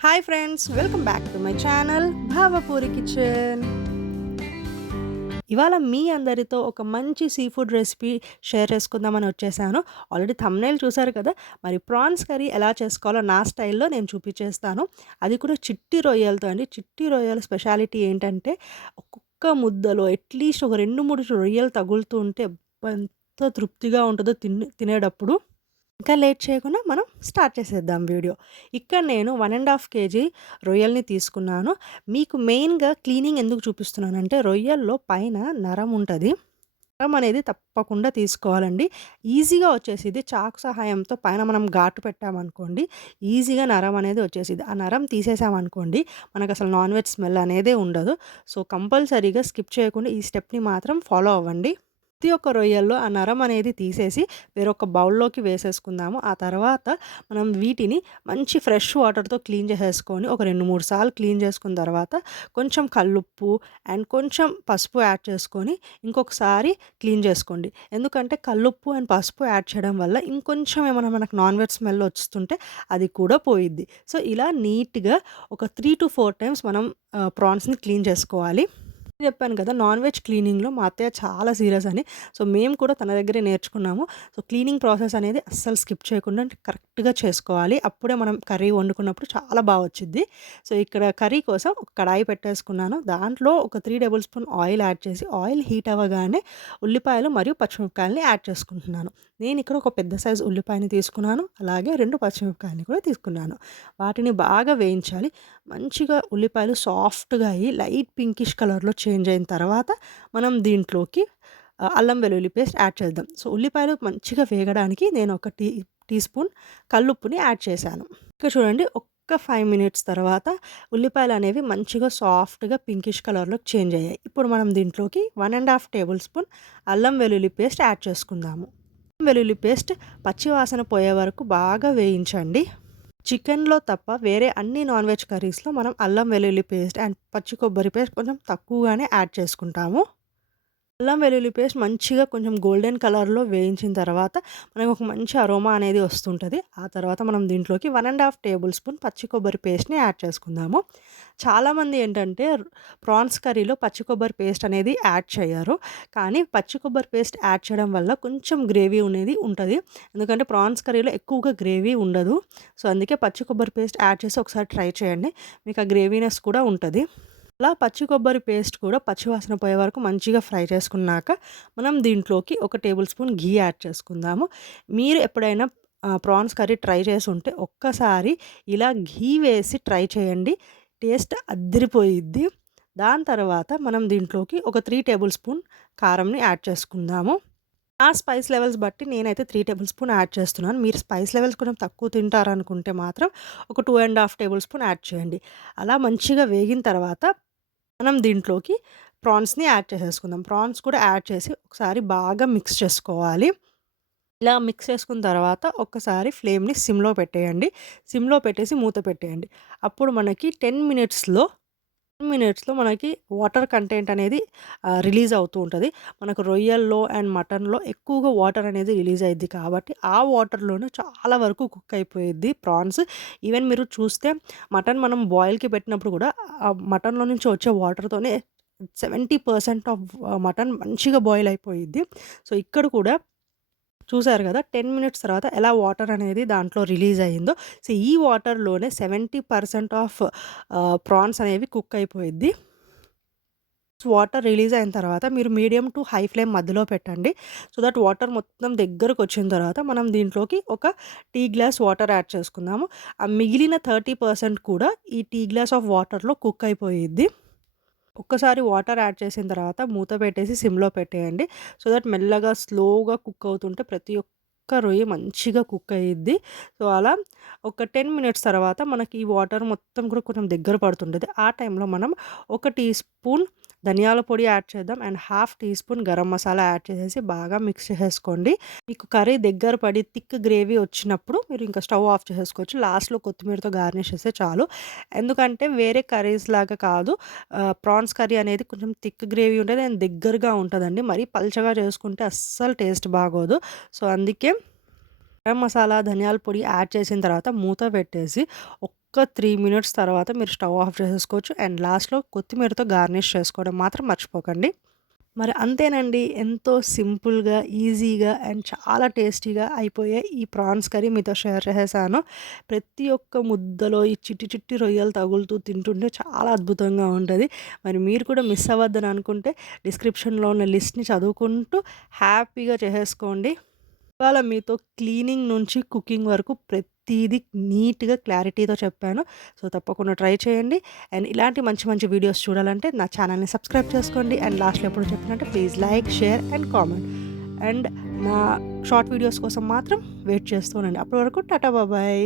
Hi friends, welcome back to my channel Bhavapuri kitchen. ఇవాళ మీ అందరితో ఒక మంచి సీ ఫుడ్ రెసిపీ షేర్ చేసుకుందామని వచ్చేసాను. ఆల్రెడీ థంబ్‌నెయిల్ చూసారు కదా! మరి ప్రాన్స్ కర్రీ ఎలా చేసుకోవాలో నా స్టైల్‌లో నేను చూపించేస్తాను. అది కూడా చిట్టి రొయ్యలతో అండి. చిట్టి రొయ్యల స్పెషాలిటీ ఏంటంటే ఒక్కొక్క ముద్దలో అట్‌లీస్ట్ ఒక 2, 3 రొయ్యలు తగులుతూ ఉంటే అబ్బా! ఎంత తృప్తిగా ఉంటదో తినేటప్పుడు. ఇంకా లేట్ చేయకుండా మనం స్టార్ట్ చేసేద్దాం వీడియో. ఇక్కడ నేను 1 ½ కేజీ రొయ్యల్ని తీసుకున్నాను. మీకు మెయిన్‌గా క్లీనింగ్ ఎందుకు చూపిస్తున్నానంటే రొయ్యల్లో పైన నరం ఉంటది. నరం అనేది తప్పకుండా తీసుకోవాలండి. ఈజీగా వచ్చేసిద్ది. చాకు సహాయంతో పైన మనం ఘాటు పెట్టామనుకోండి, ఈజీగా నరం అనేది వచ్చేసిద్ది. ఆ నరం తీసేసామనుకోండి, మనకసలు నాన్ వెజ్ స్మెల్ అనేదే ఉండదు. సో, కంపల్సరీగా స్కిప్ చేయకుండా ఈ స్టెప్‌ని మాత్రం ఫాలో అవ్వండి. ప్రతి ఒక్క రొయ్యల్లో ఆ నరం అనేది తీసేసి వేరొక బౌల్‌లోకి వేసేసుకుందాము. ఆ తర్వాత మనం వీటిని మంచి ఫ్రెష్ వాటర్‌తో క్లీన్ చేసేసుకొని ఒక 2, 3 సార్లు క్లీన్ చేసుకున్న తర్వాత కొంచెం కల్లుప్పు అండ్ కొంచెం పసుపు యాడ్ చేసుకొని ఇంకొకసారి క్లీన్ చేసుకోండి. ఎందుకంటే కల్లుప్పు అండ్ పసుపు యాడ్ చేయడం వల్ల ఇంకొంచెం ఏమైనా మనకు నాన్ వెజ్ స్మెల్ వస్తుంటే అది కూడా పోయిద్ది. సో, ఇలా నీట్‌గా ఒక 3-4 టైమ్స్ మనం ప్రాన్స్‌ని క్లీన్ చేసుకోవాలి. చెప్పాను కదా! నాన్ వెజ్ క్లీనింగ్‌లో మా అత్తయ్య చాలా సీరియస్ అని. సో, మేము కూడా తన దగ్గరే నేర్చుకున్నాము. సో, క్లీనింగ్ ప్రాసెస్ అనేది అస్సలు స్కిప్ చేయకుండా కరెక్ట్‌గా చేసుకోవాలి. అప్పుడే మనం కర్రీ వండుకున్నప్పుడు చాలా వచ్చిద్ది. సో, ఇక్కడ కర్రీ కోసం ఒక కడాయి పెట్టేసుకున్నాను. దాంట్లో ఒక 3 టేబుల్ స్పూన్ ఆయిల్ యాడ్ చేసి ఆయిల్ హీట్ అవ్వగానే ఉల్లిపాయలు మరియు పచ్చిమిరపకాయలని యాడ్ చేసుకుంటున్నాను. నేను ఇక్కడ ఒక పెద్ద సైజు ఉల్లిపాయని తీసుకున్నాను. అలాగే 2 పచ్చిమిరపకాయలని కూడా తీసుకున్నాను. వాటిని బాగా వేయించాలి. మంచిగా ఉల్లిపాయలు సాఫ్ట్‌గా అయ్యి లైట్ పింకిష్ కలర్‌లో చేంజ్ అయిన తర్వాత మనం దీంట్లోకి అల్లం వెల్లుల్లి పేస్ట్ యాడ్ చేద్దాం. సో, ఉల్లిపాయలు మంచిగా వేగడానికి నేను ఒక టీ స్పూన్ కల్లుప్పుని యాడ్ చేశాను. ఇక్కడ చూడండి ఒక్క 5 మినిట్స్ తర్వాత ఉల్లిపాయలనేవి మంచిగా సాఫ్ట్‌గా పింకిష్ కలర్‌లోకి చేంజ్ అయ్యాయి. ఇప్పుడు మనం దీంట్లోకి 1 ½ టేబుల్ స్పూన్ అల్లం వెల్లుల్లి పేస్ట్ యాడ్ చేసుకుందాము. అల్లం వెల్లుల్లి పేస్ట్ పచ్చి వాసన పోయే వరకు బాగా వేయించండి. చికెన్‌లో తప్ప వేరే అన్ని నాన్ వెజ్ కర్రీస్‌లో మనం అల్లం వెల్లుల్లి పేస్ట్ అండ్ పచ్చి కొబ్బరి పేస్ట్ కొంచెం తక్కువగానే యాడ్ చేసుకుంటాము. అల్లం వెల్లుల్లి పేస్ట్ మంచిగా కొంచెం గోల్డెన్ కలర్‌లో వేయించిన తర్వాత మనకు ఒక మంచి అరోమా అనేది వస్తుంటది. ఆ తర్వాత మనం దీంట్లోకి 1 ½ టేబుల్ స్పూన్ పచ్చి కొబ్బరి పేస్ట్‌ని యాడ్ చేసుకుందాము. చాలామంది ఏంటంటే ప్రాన్స్ కర్రీలో పచ్చి కొబ్బరి పేస్ట్ అనేది యాడ్ చేయరు. కానీ పచ్చి కొబ్బరి పేస్ట్ యాడ్ చేయడం వల్ల కొంచెం గ్రేవీ అనేది ఉంటది. ఎందుకంటే ప్రాన్స్ కర్రీలో ఎక్కువగా గ్రేవీ ఉండదు. సో, అందుకే పచ్చి కొబ్బరి పేస్ట్ యాడ్ చేసి ఒకసారి ట్రై చేయండి. మీకు ఆ గ్రేవీనెస్ కూడా ఉంటది. అలా పచ్చి కొబ్బరి పేస్ట్ కూడా పచ్చివాసన పోయే వరకు మంచిగా ఫ్రై చేసుకున్నాక మనం దీంట్లోకి ఒక టేబుల్ స్పూన్ ఘీ యాడ్ చేసుకుందాము. మీరు ఎప్పుడైనా ప్రాన్స్ కర్రీ ట్రై చేసుంటే ఒక్కసారి ఇలా ఘీ వేసి ట్రై చేయండి. టేస్ట్ అద్దిరిపోయిద్ది. దాని తర్వాత మనం దీంట్లోకి ఒక 3 టేబుల్ స్పూన్ కారంని యాడ్ చేసుకుందాము. నా స్పైస్ లెవెల్స్ బట్టి నేనైతే 3 టేబుల్ స్పూన్ యాడ్ చేస్తున్నాను. మీరు స్పైస్ లెవెల్స్ కొంచెం తక్కువ తింటారనుకుంటే మాత్రం ఒక 2 ½ టేబుల్ స్పూన్ యాడ్ చేయండి. అలా మంచిగా వేగిన తర్వాత మనం దీంట్లోకి ప్రాన్స్‌ని యాడ్ చేసేసుకుందాం. ప్రాన్స్ కూడా యాడ్ చేసి ఒకసారి బాగా మిక్స్ చేసుకోవాలి. ఇలా మిక్స్ చేసుకున్న తర్వాత ఒక్కసారి ఫ్లేమ్‌ని సిమ్‌లో పెట్టేయండి. సిమ్‌లో పెట్టేసి మూత పెట్టేయండి. అప్పుడు మనకి 10 మినిట్స్‌లో మనకి వాటర్ కంటెంట్ అనేది రిలీజ్ అవుతూ ఉంటది. మనకు రొయ్యల్లో అండ్ మటన్‌లో ఎక్కువగా వాటర్ అనేది రిలీజ్ అయిద్ది కాబట్టి ఆ వాటర్‌లోనే చాలా వరకు కుక్ అయిపోయిద్ది ప్రాన్స్. ఈవెన్ మీరు చూస్తే మటన్ మనం బాయిల్‌కి పెట్టినప్పుడు కూడా ఆ మటన్‌లో నుంచి వచ్చే వాటర్‌తోనే 70% ఆఫ్ మటన్ మంచిగా బాయిల్ అయిపోయిద్ది. సో, ఇక్కడ కూడా చూసారు గదా! 10 మినిట్స్ తర్వాత ఎలా వాటర్ అనేది దాంట్లో రిలీజ్ అయిందో. సో, ఈ వాటర్‌లోనే 70% ఆఫ్ ప్రాన్స్ అనేవి కుక్ అయిపోయిద్ది. వాటర్ రిలీజ్ అయిన తర్వాత మీరు మీడియం టు హై ఫ్లేమ్ మధ్యలో పెట్టండి. సో దట్ వాటర్ మొత్తం దగ్గరకొచ్చిన తర్వాత మనం దీంట్లోకి ఒక టీ గ్లాస్ వాటర్ యాడ్ చేసుకుందాము. ఆ మిగిలిన 30% కూడా ఈ టీ గ్లాస్ ఆఫ్ వాటర్‌లో కుక్ అయిపోయిద్ది. ఒక్కసారి వాటర్ యాడ్ చేసిన తర్వాత మూత పెట్టేసి సిమ్‌లో పెట్టేయండి. సో దట్ మెల్లగా స్లోగా కుక్ అవుతుంటే ప్రతి ఒక్క రొయ్య మంచిగా కుక్ అయ్యిద్ది. సో, అలా ఒక 10 మినిట్స్ తర్వాత మనకి ఈ వాటర్ మొత్తం కూడా కొంచెం దగ్గర పడుతుంటది. ఆ టైంలో మనం ఒక టీ స్పూన్ ధనియాల పొడి యాడ్ చేద్దాం and half teaspoon garam masala add చేసేసి బాగా మిక్స్ చేసేసుకోండి. మీకు కర్రీ దగ్గర పడి థిక్ గ్రేవీ వచ్చినప్పుడు మీరు ఇంకా స్టవ్ ఆఫ్ చేసేసుకోవచ్చు. లాస్ట్‌లో కొత్తిమీరతో గార్నిష్ చేస్తే చాలు. ఎందుకంటే వేరే కర్రీస్ లాగా కాదు. ప్రాన్స్ కర్రీ అనేది కొంచెం థిక్ గ్రేవీ ఉంటది అండ్ దగ్గరగా ఉంటదండి. మరీ పల్చగా చేసుకుంటే అస్సలు టేస్ట్ బాగోదు. సో, అందుకే గరం మసాలా, ధనియాల పొడి యాడ్ చేసిన తర్వాత మూత పెట్టేసి ఒక 3 మినిట్స్ తర్వాత మీరు స్టవ్ ఆఫ్ చేసేసుకోవచ్చు. అండ్ లాస్ట్‌లో కొత్తిమీరతో గార్నిష్ చేసుకోవడం మాత్రం మర్చిపోకండి. మరి అంతేనండి. ఎంతో సింపుల్‌గా, ఈజీగా అండ్ చాలా టేస్టీగా అయిపోయే ఈ ప్రాన్స్ కర్రీ మీతో షేర్ చేసేసాను. ప్రతి ఒక్క ముద్దలో ఈ చిట్టి చిట్టి రొయ్యలు తగులుతూ తింటుంటే చాలా అద్భుతంగా ఉంటది. మరి మీరు కూడా మిస్ అవ్వద్దని అనుకుంటే డిస్క్రిప్షన్‌లో ఉన్న లిస్ట్‌ని చదువుకుంటూ హ్యాపీగా చేసేసుకోండి. ఇవాళ మీతో క్లీనింగ్ నుంచి కుకింగ్ వరకు ప్రతీది నీట్‌గా క్లారిటీతో చెప్పాను. సో, తప్పకుండా ట్రై చేయండి. అండ్ ఇలాంటి మంచి మంచి వీడియోస్ చూడాలంటే నా ఛానల్‌ని సబ్స్క్రైబ్ చేసుకోండి. అండ్ లాస్ట్‌లో ఎప్పుడు చెప్పినట్టు please like, share and comment. And నా షార్ట్ వీడియోస్ కోసం మాత్రం వెయిట్ చేస్తూ ఉండండి. అప్పటి వరకు టాటా బాబాయ్.